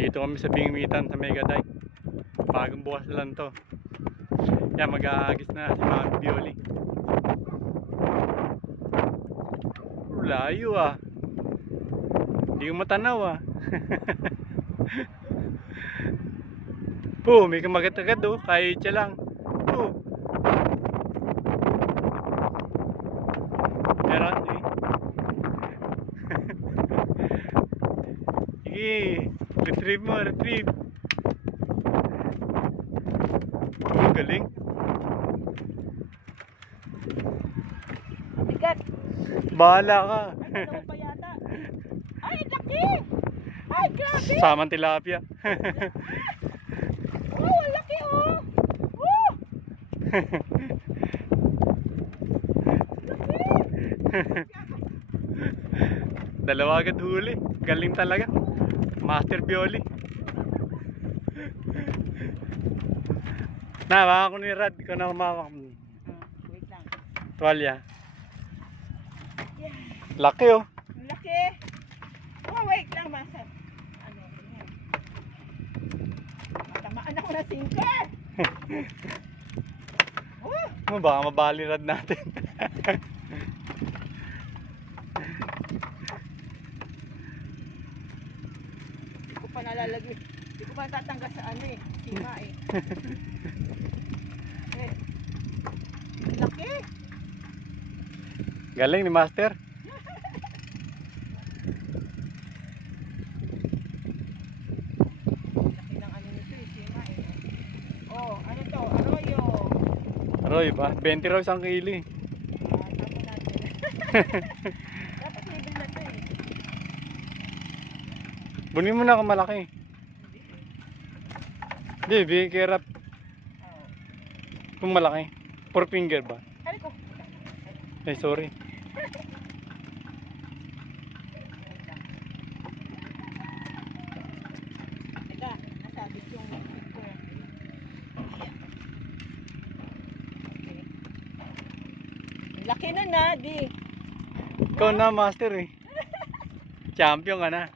Dito kami sa Bingwitan sa Megadike. Bagong bukas lang to. Yan, mag-aagis na si Mami Bioli. Layo ah. Hindi ko matanaw ah. Po, may kamagat-agad oh. Kahit siya lang. Po. Meron eh. Sige. Retrieve mo, retrieve. Oh, galing. Bigat. Bahala ka. Ano pa yata? Ay, laki! Ay, grabe! Samang tilapia. Oh, ang laki oh! Oh! Dalawa agad huli. Galing talaga. Master Bioli. Na, baka ko ni Rad. Ikaw na humawak. Wait lang. Tuwalya. Yeah. Laki oh. Ang laki! Oh, wait lang, masa. Ano, yan. Matamaan ako na singkat! Oh! Baka mabali Rad natin. Hindi ko pa nalalagay. Hindi ko pa tatanggal sa ano eh. Sima eh. Eh. Laki! Galing ni Master. Laki ng ano nito eh. Sima eh. Oh, ano to? Arroyo. Roy ba? 20 raw isang kilo eh. Tapos natin. Dapat libre na to eh. Bunin mo na kung malaki. Hindi, bigay kay Rap. Oh. Kung malaki. 4 finger ba? Ay ko. Ay, sorry. Teka, nasabit yung lipstick ko. Okay. Laki na na, di. Ikaw na, Master eh. Champion ka na.